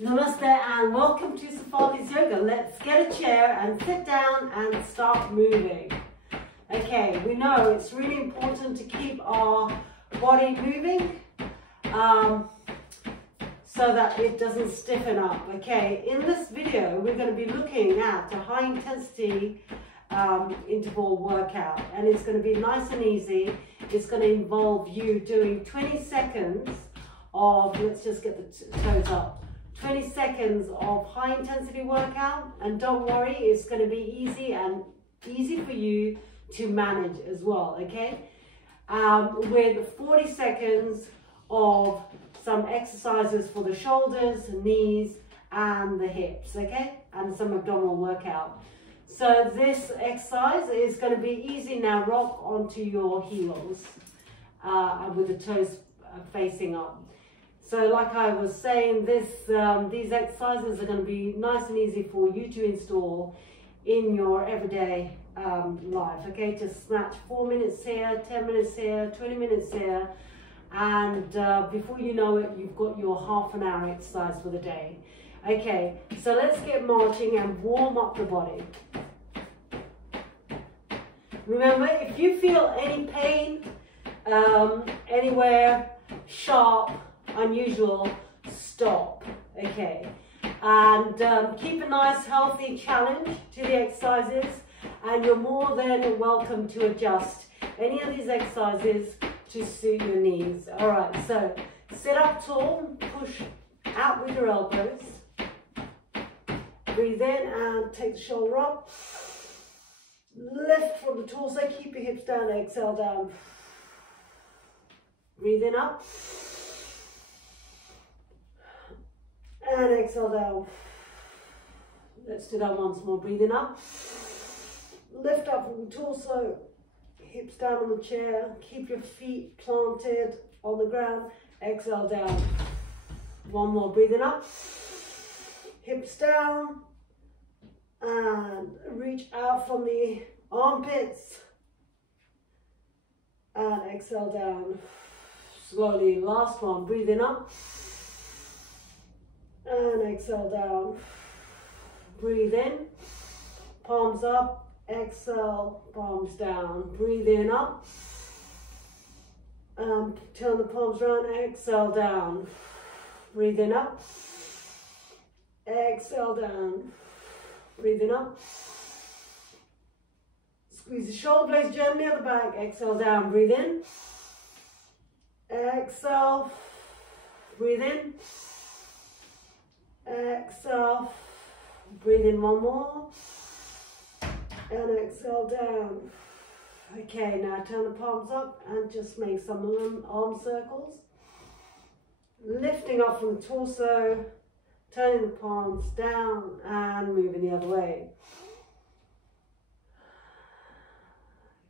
Namaste and welcome to Sefali's Yoga. Let's get a chair and sit down and start moving. Okay, we know it's really important to keep our body moving so that it doesn't stiffen up. Okay, in this video we're going to be looking at a high intensity interval workout, and it's going to be nice and easy. It's going to involve you doing 20 seconds of, let's just get the toes up, 20 seconds of high intensity workout, and don't worry, it's going to be easy for you to manage as well, okay? With 40 seconds of some exercises for the shoulders, knees, and the hips, okay? And some abdominal workout. So this exercise is going to be easy. Now rock onto your heels with the toes facing up. So like I was saying, these exercises are going to be nice and easy for you to install in your everyday life, okay? Just snatch 4 minutes here, 10 minutes here, 20 minutes here, and before you know it, you've got your half an hour exercise for the day. Okay, so let's get marching and warm up the body. Remember, if you feel any pain anywhere sharp, unusual, stop, okay? And keep a nice healthy challenge to the exercises, and you're more than welcome to adjust any of these exercises to suit your needs. All right, so sit up tall, push out with your elbows, breathe in and take the shoulder up, lift from the torso, keep your hips down, exhale down, breathe in up, and exhale down. Let's do that once more. Breathing up, lift up from the torso, hips down on the chair, keep your feet planted on the ground, exhale down. One more. Breathing up, hips down, and reach out from the armpits, and exhale down. Slowly, last one. Breathing up, and exhale down. Breathe in, palms up, exhale, palms down. Breathe in up, turn the palms around, exhale down. Breathe in up, exhale down. Breathe in up, squeeze the shoulder blades gently at the back, exhale down. Breathe in, exhale, breathe in, exhale, breathe in one more, and exhale down. Okay, now turn the palms up and just make some arm circles. Lifting up from the torso, turning the palms down and moving the other way.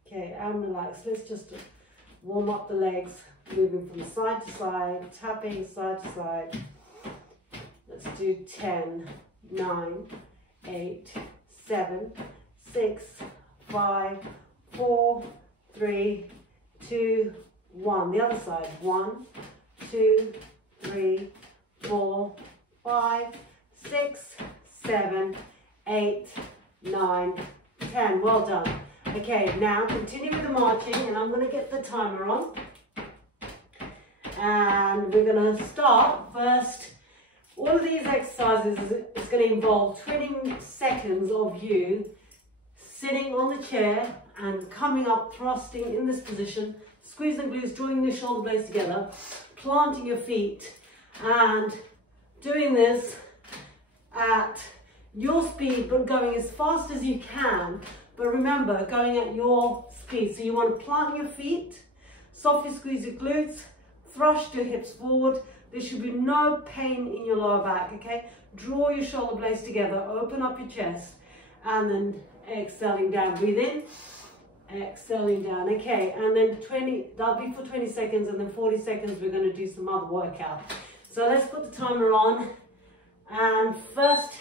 Okay, and relax. Let's just warm up the legs, moving from side to side, tapping side to side. Let's do 10, 9, 8, 7, 6, 5, 4, 3, 2, 1. The other side. 1, 2, 3, 4, 5, 6, 7, 8, 9, 10. Well done. Okay, now continue with the marching, and I'm going to get the timer on. And we're going to start first. All of these exercises is going to involve 20 seconds of you sitting on the chair and coming up, thrusting in this position, squeezing glutes, drawing the shoulder blades together, planting your feet, and doing this at your speed, but going as fast as you can. But remember, going at your speed. So you want to plant your feet, softly squeeze your glutes, thrust your hips forward. There should be no pain in your lower back, okay? Draw your shoulder blades together, open up your chest, and then exhaling down. Breathe in, exhaling down. Okay, and then that'll be for 20 seconds, and then 40 seconds we're going to do some other workout. So let's put the timer on, and first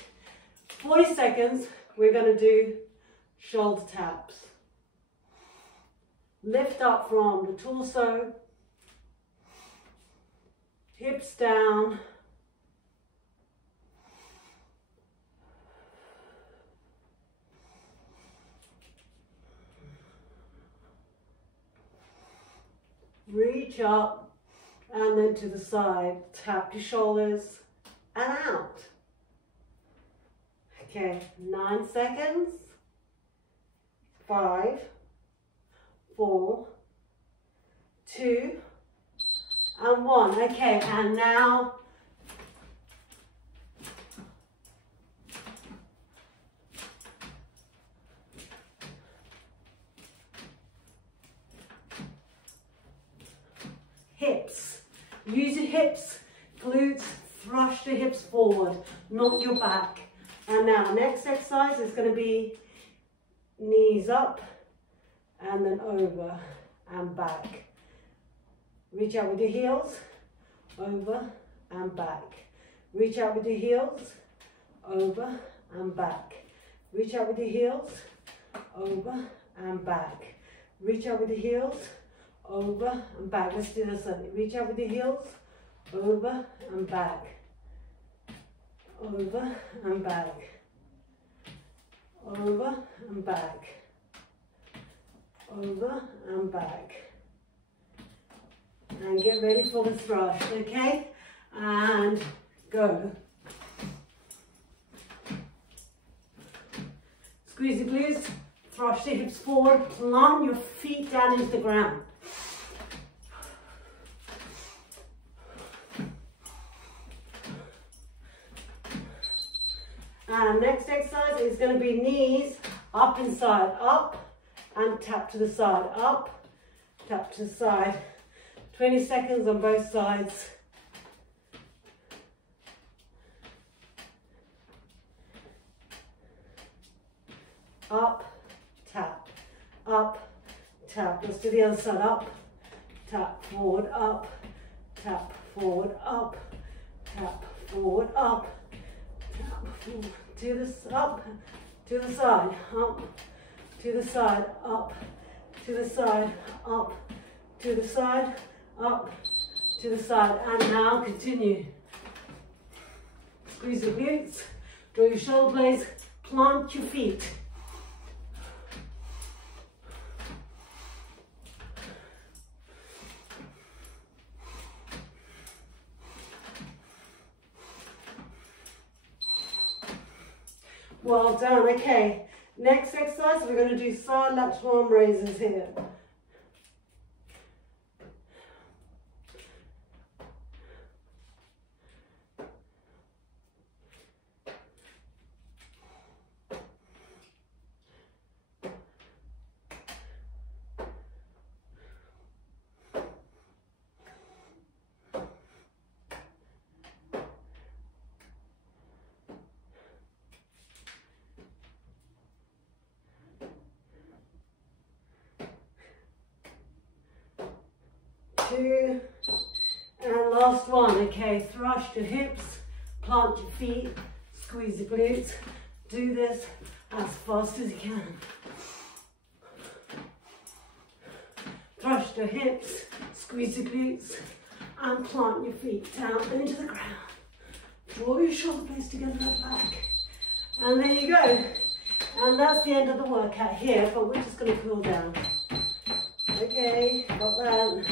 40 seconds we're going to do shoulder taps. Lift up from the torso, hips down, up, and then to the side. Tap your shoulders and out. Okay, 9 seconds. 5, 4, 2, and 1. Okay, and now hips. Use your hips, glutes, thrust your hips forward, not your back. And now next exercise is going to be knees up and then over and back. Reach out with your heels, over and back. Reach out with your heels, over and back. Reach out with your heels, over and back. Reach out with your heels, over and back. Let's do this one. Reach out with your heels, over and back. Over and back. Over and back. Over and back. And get ready for the thrust, okay? And go. Squeeze the glutes, thrust your hips forward, plant your feet down into the ground. And next exercise is going to be knees up inside, up and tap to the side, up, tap to the side. 20 seconds on both sides. Up, tap, up, tap. Let's do the other side. Up, tap, forward, up, tap, forward, up, tap, forward, up, tap, forward. To this, up, to the side, up, to the side, up, to the side, up, to the side, up, to the side. And now continue. Squeeze the glutes, draw your shoulder blades, plant your feet. Well done. Okay, next exercise, we're going to do side lateral arm raises here. Two, and last one. Okay, thrust your hips, plant your feet, squeeze the glutes. Do this as fast as you can. Thrust your hips, squeeze the glutes, and plant your feet down into the ground. Draw your shoulder blades together at the back. And there you go. And that's the end of the workout here, but we're just going to cool down. Okay, got that.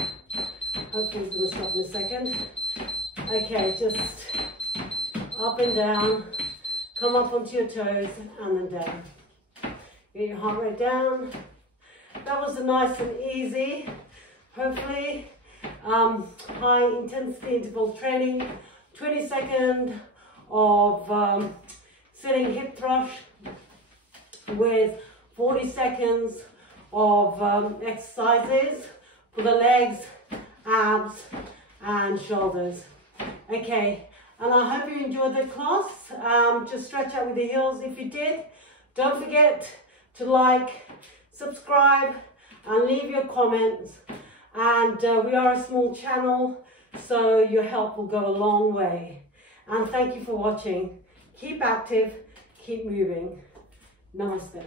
Hopefully it's going to stop in a second. Okay, just up and down. Come up onto your toes and then down. Get your heart rate down. That was a nice and easy, hopefully, high intensity interval training. 20 seconds of sitting hip thrust with 40 seconds of exercises for the legs, abs and shoulders. Okay, and I hope you enjoyed the class. Just stretch out with the heels if you did. Don't forget to like, subscribe and leave your comments. And we are a small channel, so your help will go a long way. And thank you for watching. Keep active, keep moving. Namaste.